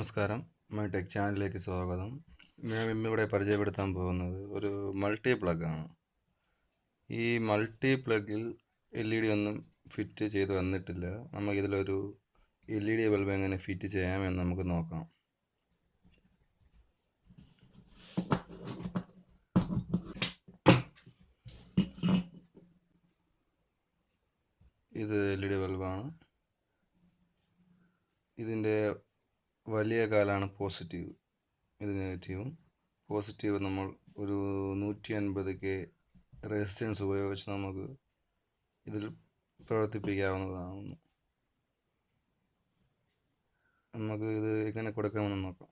നമസ്കാരം, my tech ചാനലിലേക്ക് സ്വാഗതം. ഞാൻ ഇന്നിവിടെ പരിചയപ്പെടുത്താൻ പോകുന്നത് ഒരു മൾട്ടി പ്ലഗാണ്. ഈ മൾട്ടി പ്ലഗിൽ LED ഒന്നും ഫിറ്റ് ചെയ്ത് വന്നിട്ടില്ല. നമുക്കിതിലൊരു LED ബൾബ് എങ്ങനെ ഫിറ്റ് ചെയ്യാമെന്ന് നമുക്ക് നോക്കാം. ഇത് LED ബൾബാണ്. ഇതിൻ്റെ വലിയ കാലാണ് പോസിറ്റീവ്, ഇത് നെഗറ്റീവും. പോസിറ്റീവ് നമ്മൾ ഒരു 150K റെസിസ്റ്റൻസ് ഉപയോഗിച്ച് നമുക്ക് ഇതിൽ പ്രവർത്തിപ്പിക്കാവുന്നതാണ്. നമുക്ക് ഇത് എങ്ങനെ കൊടുക്കാമെന്ന് നോക്കാം.